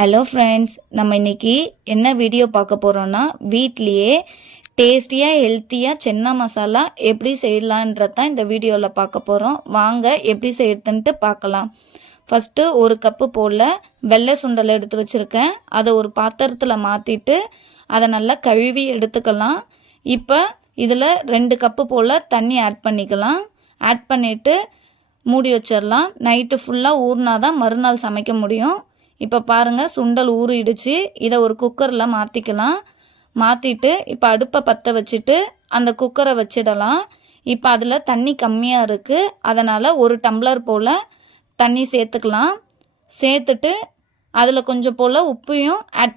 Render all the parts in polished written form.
Hello friends, நம்ம இன்னைக்கு என்ன வீடியோ பார்க்க போகிறோன்னா வீட்லேயே டேஸ்டியாக ஹெல்த்தியாக சென்னா மசாலா எப்படி செய்யலான்றது தான் இந்த வீடியோவில் பார்க்க போகிறோம். வாங்க எப்படி செய்யறதுன்ட்டு பார்க்கலாம். ஃபஸ்ட்டு ஒரு கப்பு போல் வெள்ளை சுண்டல் எடுத்து வச்சுருக்கேன். அதை ஒரு பாத்திரத்தில் மாற்றிட்டு அதை நல்லா கழுவி எடுத்துக்கலாம். இப்போ இதில் 2 கப்பு போல் தண்ணி ஆட் பண்ணிக்கலாம். ஆட் பண்ணிவிட்டு மூடி வச்சிடலாம். நைட்டு ஃபுல்லாக ஊறினா தான் மறுநாள் சமைக்க முடியும். இப்போ பாருங்கள், சுண்டல் ஊறிடுச்சு. இதை ஒரு குக்கரில் மாற்றிக்கலாம். மாற்றிட்டு இப்போ அடுப்பை பற்ற வச்சுட்டு அந்த குக்கரை வச்சிடலாம். இப்போ அதில் தண்ணி கம்மியாக இருக்குது, அதனால் ஒரு டம்ளர் போல் தண்ணி சேர்த்துக்கலாம். சேர்த்துட்டு அதில் கொஞ்சம் போல் உப்பையும் ஆட்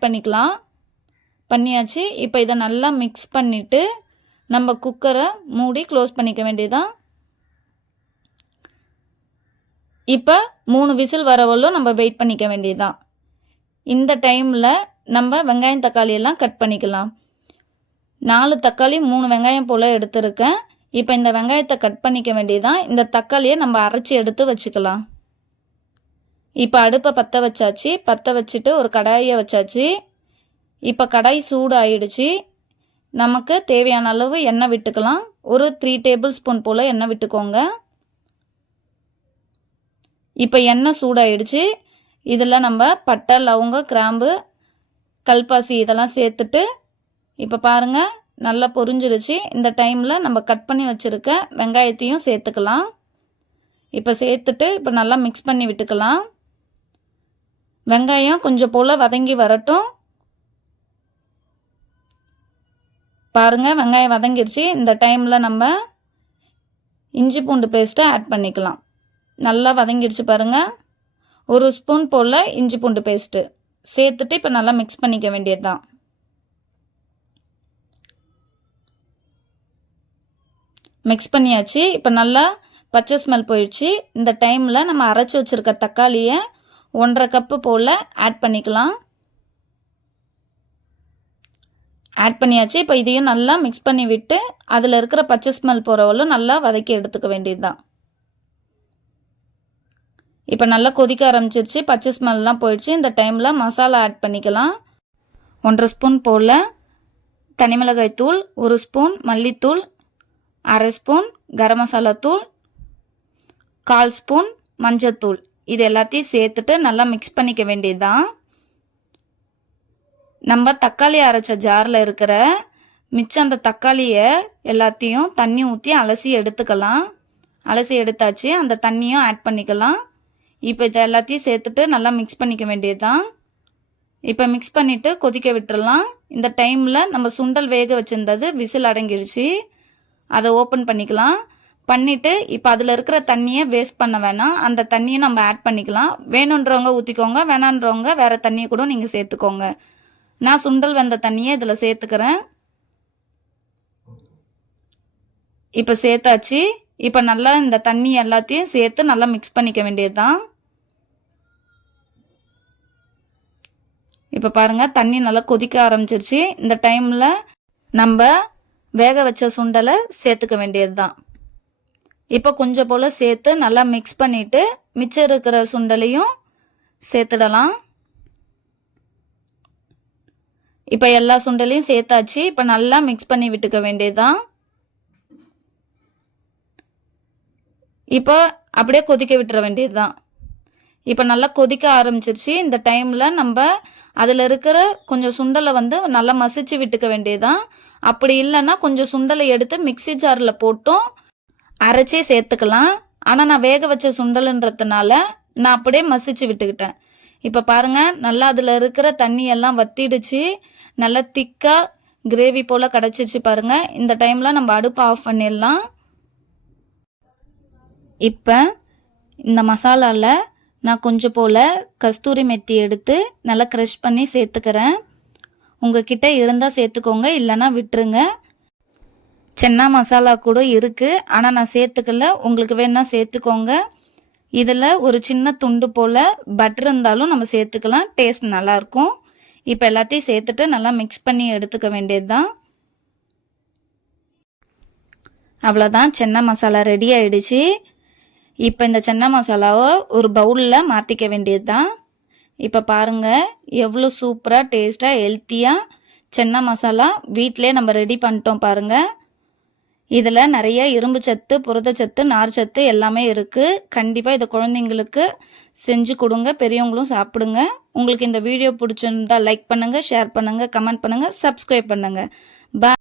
பண்ணியாச்சு. இப்போ இதை நல்லா மிக்ஸ் பண்ணிவிட்டு நம்ம குக்கரை மூடி க்ளோஸ் பண்ணிக்க வேண்டியதான். இப்போ 3 விசில் வரவரையும் நம்ம வெயிட் பண்ணிக்க வேண்டியதுதான். இந்த டைமில் நம்ம வெங்காயம் தக்காளி எல்லாம் கட் பண்ணிக்கலாம். 4 தக்காளி 3 வெங்காயம் போல் எடுத்துருக்கேன். இப்போ இந்த வெங்காயத்தை கட் பண்ணிக்க வேண்டியதுதான். இந்த தக்காளியை நம்ம அரைச்சி எடுத்து வச்சுக்கலாம். இப்போ அடுப்பை பற்ற வச்சாச்சு. பற்ற வச்சுட்டு ஒரு கடாயை வச்சாச்சு. இப்போ கடாய் சூடு ஆயிடுச்சு. நமக்கு தேவையான அளவு எண்ணெய் விட்டுக்கலாம். ஒரு 3 டேபிள் ஸ்பூன் போல் எண்ணெய் விட்டுக்கோங்க. இப்போ எண்ணெய் சூடாயிடுச்சு. இதில் நம்ம பட்டை, லவங்கம், கிராம்பு, கல்பாசி இதெல்லாம் சேர்த்துட்டு இப்போ பாருங்கள் நல்லா பொரிஞ்சிருச்சு. இந்த டைமில் நம்ம கட் பண்ணி வச்சுருக்க வெங்காயத்தையும் சேர்த்துக்கலாம். இப்போ சேர்த்துட்டு இப்போ நல்லா மிக்ஸ் பண்ணி விட்டுக்கலாம். வெங்காயம் கொஞ்சம் போல் வதங்கி வரட்டும். பாருங்கள், வெங்காயம் வதங்கிடுச்சு. இந்த டைமில் நம்ம இஞ்சி பூண்டு பேஸ்ட்டை ஆட் பண்ணிக்கலாம். நல்லா வதங்கிடுச்சு பாருங்கள். 1 ஸ்பூன் போல் இஞ்சி பூண்டு பேஸ்ட்டு சேர்த்துட்டு இப்போ நல்லா மிக்ஸ் பண்ணிக்க வேண்டியது தான். மிக்ஸ் பண்ணியாச்சு. இப்போ நல்லா பச்சை ஸ்மெல் போயிடுச்சு. இந்த டைமில் நம்ம அரைச்சி வச்சுருக்க தக்காளியை 1.5 கப்பு போல் ஆட் பண்ணிக்கலாம். ஆட் பண்ணியாச்சு. இப்போ இதையும் நல்லா மிக்ஸ் பண்ணி விட்டு அதில் இருக்கிற பச்சை ஸ்மெல் போகிறவளும் நல்லா வதக்கி எடுத்துக்க வேண்டியது தான். இப்போ நல்லா கொதிக்க ஆரம்பிச்சிருச்சு. பச்சை ஸ்மெல்லாம் போயிடுச்சு. இந்த டைமில் மசாலா ஆட் பண்ணிக்கலாம். 1.5 ஸ்பூன் போல் தனிமிளகாய் தூள், 1 ஸ்பூன் மல்லித்தூள், 1/2 ஸ்பூன் கரம் மசாலா தூள், 1/4 ஸ்பூன் மஞ்சத்தூள். இது எல்லாத்தையும் சேர்த்துட்டு நல்லா மிக்ஸ் பண்ணிக்க வேண்டியது தான். நம்ம தக்காளி அரைச்ச ஜாரில் இருக்கிற மிச்சம் அந்த தக்காளியை எல்லாத்தையும் தண்ணி ஊற்றி அலசி எடுத்துக்கலாம். அலசி எடுத்தாச்சு. அந்த தண்ணியும் ஆட் பண்ணிக்கலாம். இப்போ இதை எல்லாத்தையும் சேர்த்துட்டு நல்லா மிக்ஸ் பண்ணிக்க வேண்டியது தான். இப்போ மிக்ஸ் பண்ணிவிட்டு கொதிக்க விட்டுறலாம். இந்த டைமில் நம்ம சுண்டல் வேக வச்சுருந்தது விசில் அடங்கிடுச்சு. அதை ஓப்பன் பண்ணிக்கலாம். பண்ணிவிட்டு இப்போ அதில் இருக்கிற தண்ணியை வேஸ்ட் பண்ண வேணாம். அந்த தண்ணியை நம்ம ஆட் பண்ணிக்கலாம். வேணுன்றவங்க ஊற்றிக்கோங்க, வேணான்றவங்க வேறு தண்ணியை கூட நீங்கள் சேர்த்துக்கோங்க. நான் சுண்டல் வெந்த தண்ணியை இதில் சேர்த்துக்கிறேன். இப்போ சேர்த்தாச்சு. இப்போ நல்லா இந்த தண்ணி எல்லாத்தையும் சேர்த்து நல்லா மிக்ஸ் பண்ணிக்க வேண்டியது தான். இப்போ பாருங்கள், தண்ணி நல்லா கொதிக்க ஆரம்பிச்சிருச்சு. இந்த டைமில் நம்ம வேக வச்ச சுண்டலை சேர்த்துக்க வேண்டியது தான். இப்போ கொஞ்சம் போல் சேர்த்து நல்லா மிக்ஸ் பண்ணிவிட்டு மிச்சம் இருக்கிற சுண்டலையும் சேர்த்துடலாம். இப்போ எல்லா சுண்டலையும் சேர்த்தாச்சு. இப்போ நல்லா மிக்ஸ் பண்ணி விட்டுக்க வேண்டியது தான். இப்போ அப்படியே கொதிக்க விட்டுற வேண்டியது தான். இப்போ நல்லா கொதிக்க ஆரம்பிச்சிருச்சு. இந்த டைமில் நம்ம அதில் இருக்கிற கொஞ்சம் சுண்டலை நல்லா மசிச்சு விட்டுக்க வேண்டியது தான். அப்படி இல்லைன்னா கொஞ்சம் சுண்டலை எடுத்து மிக்ஸி ஜாரில் போட்டும் அரைச்சி சேர்த்துக்கலாம். ஆனால் நான் வேக வச்ச சுண்டலுன்றதுனால நான் அப்படியே மசிச்சு விட்டுக்கிட்டேன். இப்போ பாருங்கள், நல்லா அதில் இருக்கிற தண்ணியெல்லாம் வத்திடுச்சு. நல்லா திக்காக கிரேவி போல் கிடச்சிச்சு பாருங்கள். இந்த டைமில் நம்ம அடுப்பு ஆஃப் பண்ணிடலாம். இப்போ இந்த மசாலாவில் நான் கொஞ்சம் போல் கஸ்தூரி மெத்தி எடுத்து நல்லா க்ரஷ் பண்ணி சேர்த்துக்கிறேன். உங்ககிட்ட இருந்தால் சேர்த்துக்கோங்க, இல்லைன்னா விட்டுருங்க. சென்னா மசாலா கூட இருக்குது, ஆனால் நான் சேர்த்துக்கல. உங்களுக்கு வேணா சேர்த்துக்கோங்க. இதில் ஒரு சின்ன துண்டு போல் பட்டர் இருந்தாலும் நம்ம சேர்த்துக்கலாம். டேஸ்ட் நல்லாயிருக்கும். இப்போ எல்லாத்தையும் சேர்த்துட்டு நல்லா மிக்ஸ் பண்ணி எடுத்துக்க வேண்டியது தான். அவ்வளோதான், சென்னா மசாலா ரெடி ஆயிடுச்சு. இப்போ இந்த சென்னா மசாலாவை ஒரு பவுலில் மாற்றிக்க வேண்டியது தான். இப்போ பாருங்கள் எவ்வளோ சூப்பராக டேஸ்ட்டாக ஹெல்த்தியாக சென்னா மசாலா வீட்டிலே நம்ம ரெடி பண்ணிட்டோம் பாருங்கள். இதில் நிறைய இரும்பு சத்து, புரதச்சத்து, நார்ச்சத்து எல்லாமே இருக்குது. கண்டிப்பாக இதை குழந்தைங்களுக்கு செஞ்சு கொடுங்க, பெரியவங்களும் சாப்பிடுங்க. உங்களுக்கு இந்த வீடியோ பிடிச்சிருந்தா லைக் பண்ணுங்கள், ஷேர் பண்ணுங்கள், கமெண்ட் பண்ணுங்கள், சப்ஸ்கிரைப் பண்ணுங்கள். பாய்.